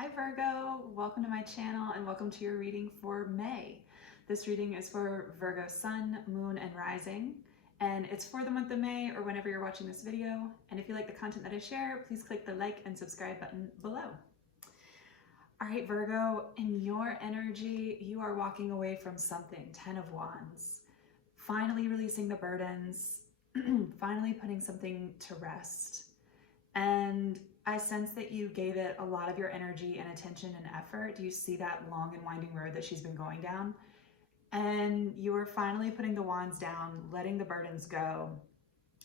Hi Virgo, welcome to my channel and welcome to your reading for May. This reading is for Virgo Sun, Moon, and Rising, and it's for the month of May or whenever you're watching this video. And if you like the content that I share, please click the like and subscribe button below. All right, Virgo, in your energy, you are walking away from something, 10 of Wands, finally releasing the burdens, finally putting something to rest. And I sense that you gave it a lot of your energy and attention and effort. Do you see that long and winding road that she's been going down? And you are finally putting the wands down, letting the burdens go,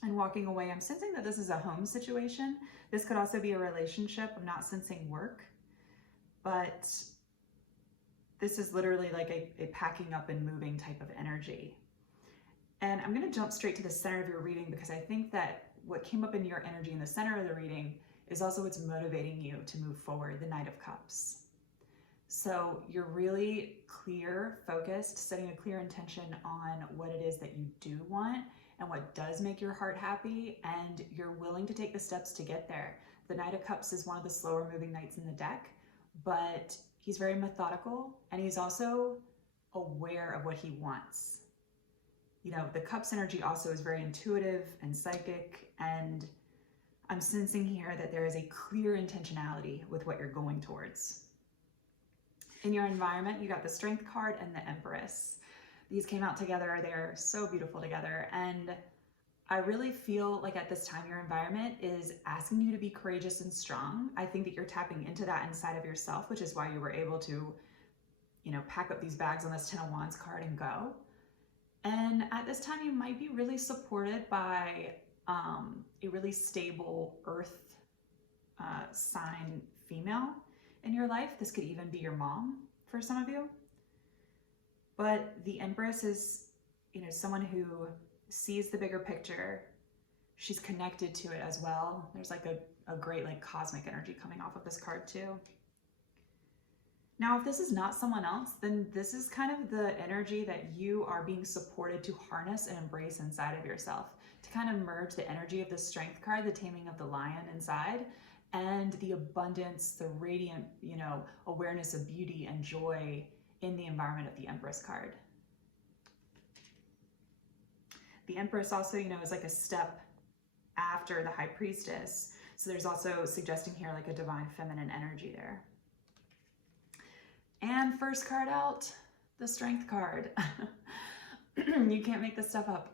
and walking away. I'm sensing that this is a home situation. This could also be a relationship. I'm not sensing work, but this is literally like a packing up and moving type of energy. And I'm going to jump straight to the center of your reading because I think that what came up in your energy in the center of the reading is also what's motivating you to move forward, the Knight of Cups. So you're really clear, focused, setting a clear intention on what it is that you do want and what does make your heart happy, and you're willing to take the steps to get there. The Knight of Cups is one of the slower moving knights in the deck, but he's very methodical and he's also aware of what he wants. You know, the Cups energy also is very intuitive and psychic, and I'm sensing here that there is a clear intentionality with what you're going towards. In your environment, you got the Strength card and the Empress. These came out together. They're so beautiful together. And I really feel like at this time, your environment is asking you to be courageous and strong. I think that you're tapping into that inside of yourself, which is why you were able to, pack up these bags on this 10 of Wands card and go. And at this time, you might be really supported by a really stable earth sign female in your life. This could even be your mom for some of you. But the Empress is, someone who sees the bigger picture. She's connected to it as well. There's like a great cosmic energy coming off of this card too. Now, if this is not someone else, then this is kind of the energy that you are being supported to harness and embrace inside of yourself, to kind of merge the energy of the Strength card, the taming of the lion inside, and the abundance, the radiant, awareness of beauty and joy in the environment of the Empress card. The Empress also, is like a step after the High Priestess. So there's also suggesting here like a divine feminine energy there. And first card out, the Strength card. You can't make this stuff up.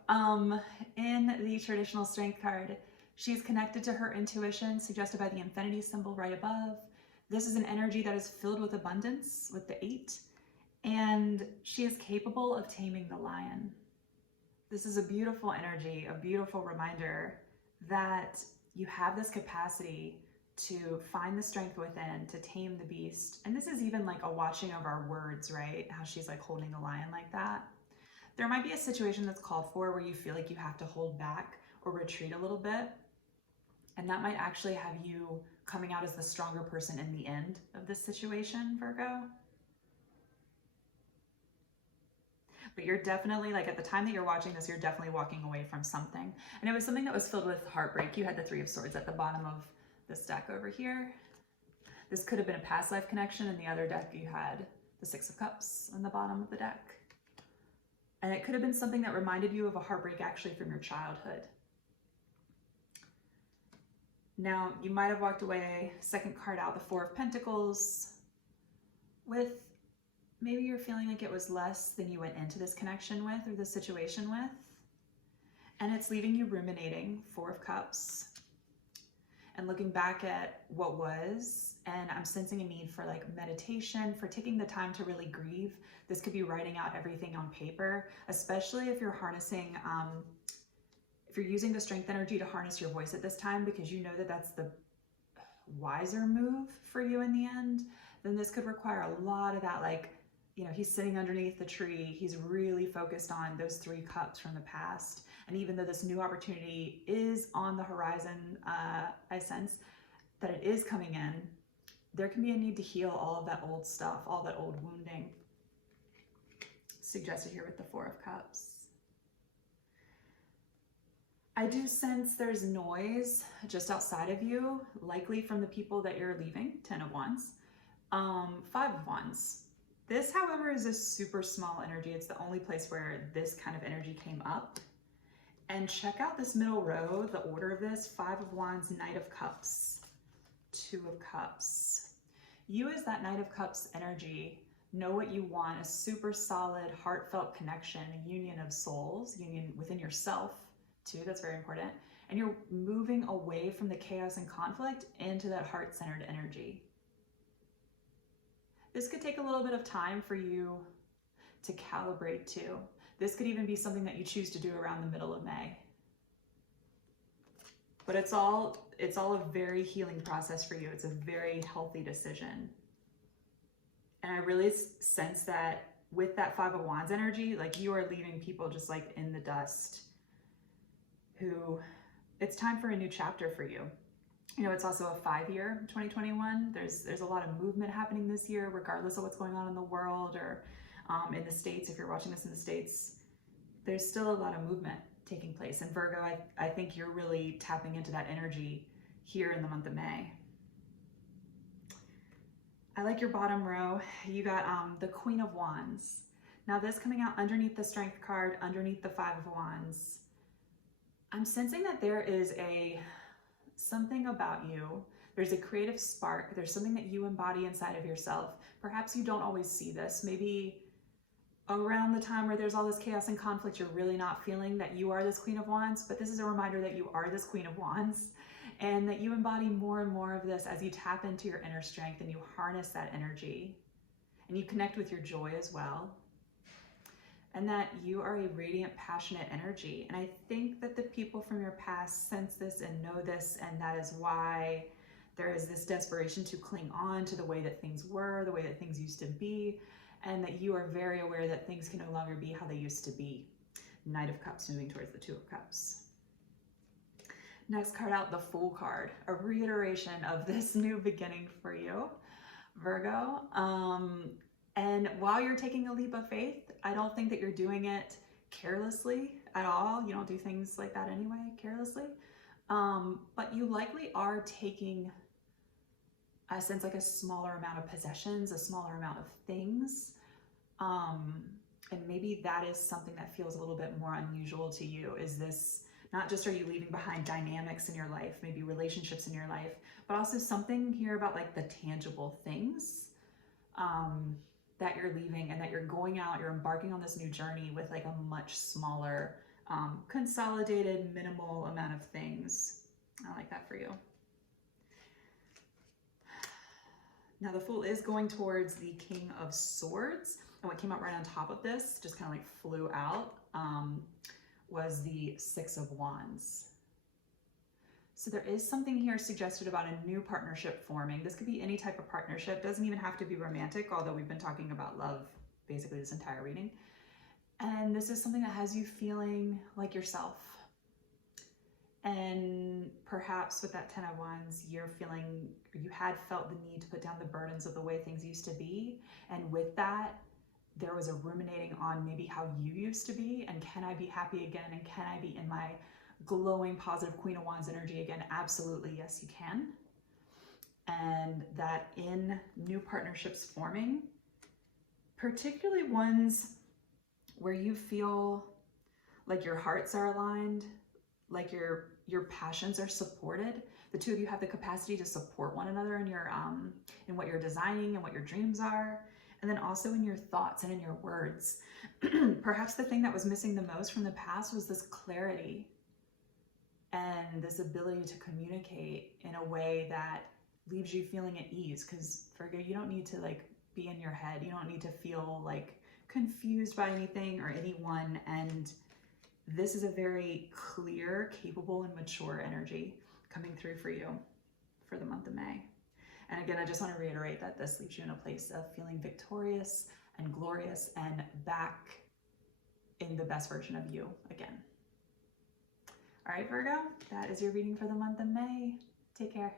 In the traditional Strength card, she's connected to her intuition, suggested by the infinity symbol right above. This is an energy that is filled with abundance, with the 8, and she is capable of taming the lion. This is a beautiful energy, a beautiful reminder that you have this capacity to find the strength within, to tame the beast. And this is even like a watching of our words, right? How she's like holding the lion like that. There might be a situation that's called for where you feel like you have to hold back or retreat a little bit. And that might actually have you coming out as the stronger person in the end of this situation, Virgo. But you're definitely, at the time that you're watching this, you're definitely walking away from something. And it was something that was filled with heartbreak. You had the 3 of Swords at the bottom of this deck over here. This could have been a past life connection. In the other deck, you had the 6 of Cups on the bottom of the deck. And it could have been something that reminded you of a heartbreak actually from your childhood. Now, you might have walked away, second card out, the 4 of Pentacles, with maybe you're feeling like it was less than you went into this connection with or this situation with. And it's leaving you ruminating, 4 of Cups, and looking back at what was. And I'm sensing a need for meditation, for taking the time to really grieve. This could be writing out everything on paper, especially if you're harnessing, if you're using the Strength energy to harness your voice at this time, because you know that that's the wiser move for you in the end, then this could require a lot of that, he's sitting underneath the tree. He's really focused on those 3 cups from the past. And even though this new opportunity is on the horizon, I sense that it is coming in, there can be a need to heal all of that old stuff, all that old wounding. Suggested here with the 4 of Cups. I do sense there's noise just outside of you, likely from the people that you're leaving, 10 of Wands. Five of Wands. This, however, is a super small energy. It's the only place where this kind of energy came up. And check out this middle row, the order of this: Five of Wands, Knight of Cups, Two of Cups. You as that Knight of Cups energy know what you want: a super solid, heartfelt connection, a union of souls, union within yourself too, that's very important. And you're moving away from the chaos and conflict into that heart-centered energy. This could take a little bit of time for you to calibrate to. This could even be something that you choose to do around the middle of May. But it's all a very healing process for you. It's a very healthy decision. And I really sense that with that Five of Wands energy, like you are leaving people just like in the dust, who it's time for a new chapter for you. You know, it's also a 5-year, 2021. There's a lot of movement happening this year, regardless of what's going on in the world or in the States. If you're watching this in the States, there's still a lot of movement taking place. And Virgo, I think you're really tapping into that energy here in the month of May. I like your bottom row. You got the Queen of Wands. Now this coming out underneath the Strength card, underneath the Five of Wands. I'm sensing that there is something about you. There's a creative spark. There's something that you embody inside of yourself. Perhaps you don't always see this. Maybe around the time where there's all this chaos and conflict, you're really not feeling that you are this Queen of Wands, but this is a reminder that you are this Queen of Wands, and that you embody more and more of this as you tap into your inner strength and you harness that energy and you connect with your joy as well. And that you are a radiant, passionate energy. And I think that the people from your past sense this and know this, and that is why there is this desperation to cling on to the way that things were, the way that things used to be, and that you are very aware that things can no longer be how they used to be. Knight of Cups moving towards the Two of Cups. Next card out, the Fool card, a reiteration of this new beginning for you, Virgo. And while you're taking a leap of faith, I don't think that you're doing it carelessly at all. You don't do things like that anyway, carelessly. But you likely are taking, I sense, like a smaller amount of possessions, a smaller amount of things. And maybe that is something that feels a little bit more unusual to you. Is this, not just are you leaving behind dynamics in your life, maybe relationships in your life, but also something here about like the tangible things that you're leaving, and that you're going out, you're embarking on this new journey with like a much smaller, consolidated, minimal amount of things. I like that for you. Now the Fool is going towards the King of Swords, and what came out right on top of this, just kind of like flew out, was the Six of Wands. So there is something here suggested about a new partnership forming. This could be any type of partnership, doesn't even have to be romantic, although we've been talking about love basically this entire reading. And this is something that has you feeling like yourself. And perhaps with that Ten of Wands, you had felt the need to put down the burdens of the way things used to be. And with that, there was a ruminating on maybe how you used to be, and can I be happy again? And can I be in my glowing, positive Queen of Wands energy again? Absolutely, yes, you can. And that in new partnerships forming, particularly ones where you feel like your hearts are aligned, like your passions are supported. The two of you have the capacity to support one another in your in what you're designing and what your dreams are, and then also in your thoughts and in your words. Perhaps the thing that was missing the most from the past was this clarity and this ability to communicate in a way that leaves you feeling at ease. Because Virgo, you don't need to like be in your head. You don't need to feel like confused by anything or anyone. And this is a very clear, capable, and mature energy coming through for you for the month of May. And again, I just want to reiterate that this leaves you in a place of feeling victorious and glorious and back in the best version of you again. All right, Virgo, that is your reading for the month of May. Take care.